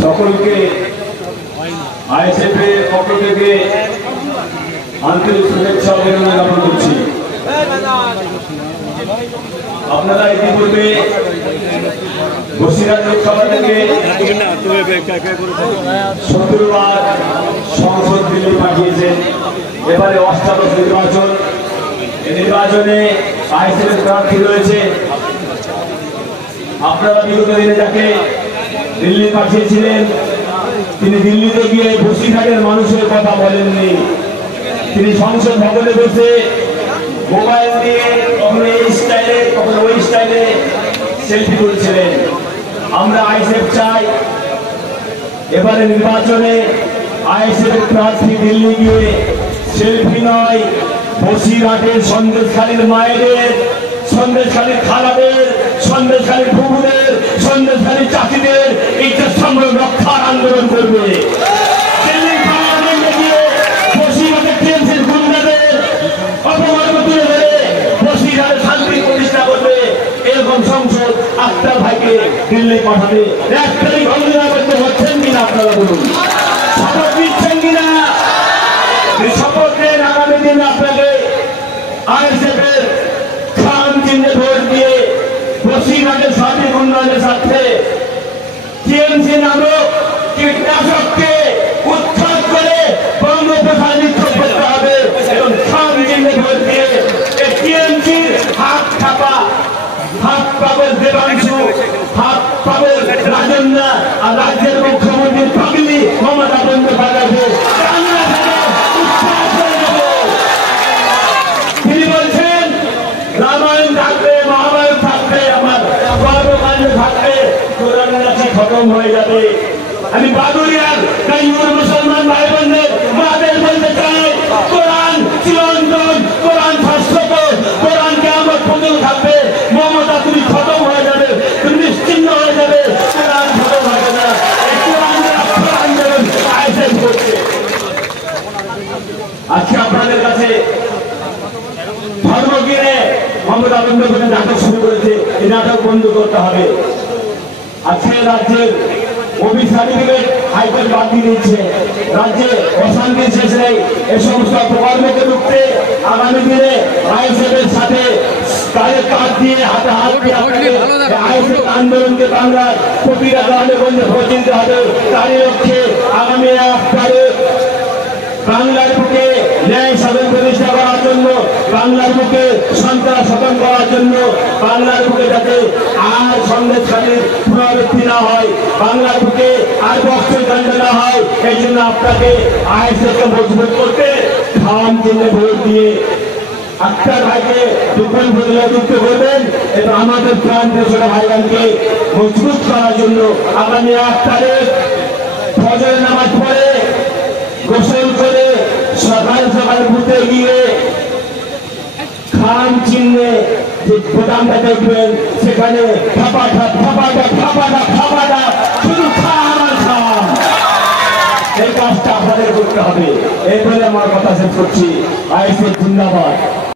সকলকে আইএসএফের পক্ষ থেকে আন্তরিক শুভেচ্ছা অভিনন্দন জ্ঞাপন করছি। আপনারা ইতিপূর্বে বসিরহাট লোকসভা থেকে 17 বার সংসদ দিল্লি পাঠিয়েছেন। এবারে অষ্টাদশ নির্বাচন, এই নির্বাচনে আইএসএফের প্রার্থী রয়েছে। আপনারা বিগত দিনে যাকে দিল্লি পাঠিয়েছিলেন, তিনি দিল্লিতে গিয়ে বসিরহাটের মানুষের কথা বলেননি। তিনি সংসদ ভবনে বসে মোবাইল দিয়ে কখনো এই স্টাইলে কখনো ওই স্টাইলে সেলফি তুলছিলেন। আমরা আইএসএফ চাই এবারে নির্বাচনে আইএসএফের প্রার্থী দিল্লি গিয়ে সেলফি নয়, বসিরহাটের সন্দেশখালীর মায়েদের, সন্দেশখালীর খালাদের, সন্দেশখালীর বুবুদের, সন্দেশখালীর চাষিদের এইটা সংগ্রাম রক্ষার আন্দোলন করবে। শান্তি প্রতিষ্ঠা করবে এরকম সংসদ আক্তার ভাইকে দিল্লি পাঠাবে। একটাই ঘটনা করতে হচ্ছেন কিনা আপনারা বলুন, শপথ নিচ্ছেন কিনা? শপথ নেন আগামী দিন আপনাকে আইএসএফের খাম চিহ্নে ভোট দিয়ে বসিরহাটের সার্বিক উন্নয়নের স্বার্থে টিএমসি নামক কীটনাশককে উৎখাত করে বঙ্গোপসাগরে নিক্ষেপ করতে হবে এবং খাম চিহ্নে ভোট দিয়ে টিএমসির হাত পাবে দেবাংশু, হাত পাবে রাজন্যা, আর রাজ্যের মুখ্যমন্ত্রী পাগলি মমতা বন্দ্যোপাধ্যায়কে তিনি বলছেন রামায়ণ থাকবে, মহাভারত থাকবে, আমার কর্মকাণ্ড থাকবে, কোরআন নাকি খতম হয়ে যাবে। আমি বাদুরিয়ার কাইমুর মুসলমান ভাই বোনদের মাদের বলতে চাই, কোরআন চিরন্তন, কোরআন শাশ্বত, কোরআন কিয়ামত পর্যন্ত থাকবে। মমতা তুমি খতম হয়ে যাবে, তুমি নিশ্চিহ্ন হয়ে যাবে, কোরআন খতম হবে না। এই কোরআন রক্ষার আন্দোলন আইএসএফ করছে। আজকে আপনাদের কাছে ধর্ম কিনে মমতা বন্দ্যোপাধ্যায় নাটক শুরু করেছে, এই নাটক বন্ধ করতে হবে। আজকে রাজ্যের ওবি সার্টিফিকেট হাইকোর্ট বাদ দিয়ে দিচ্ছে, রাজ্যে অশান্তির শেষ নেই। এই সমস্ত অপকর্মকে রুখতে আগামী দিনে আইএসএফের সাথে তাদের কাজ দিয়ে হাতে হাত আইএসএফ আন্দোলনকে বাংলার প্রতিটা গ্রামে গঞ্জে পৌঁছে দিতে হবে। তারই লক্ষ্যে আগামী 1 তারিখ বাংলার বুকে ন্যায় সাধন প্রতিষ্ঠা করার জন্য, বাংলার বুকে সন্ত্রাস খতম করার জন্য, বাংলার বুকে যাতে আর সন্দেশখালীর পুনরাবৃত্তি না হয়, বাংলার বুকে আর বক্সের কাণ্ড না হয়, এই জন্য আপনাকে আইএসএফকে মজবুত করতে খাম চিহ্নে ভোট দিয়ে আক্তার ভাইকে বিপুল প্রতিনিধিত্ব করবেন এবং আমাদের প্রাণ দেশের ভাইগানকে মজবুত করার জন্য আগামী 1 তারিখ ফজরের নামাজ পড়ে গোসল করে সকাল সকাল বুথে গিয়ে খাম চিহ্নে যে বোতামটা দেখবেন সেখানে শুধু খাম খাম, এই কাজটা আপনাদের করতে হবে। এই বলে আমার কথা শেষ করছি। আইএসএফ জিন্দাবাদ।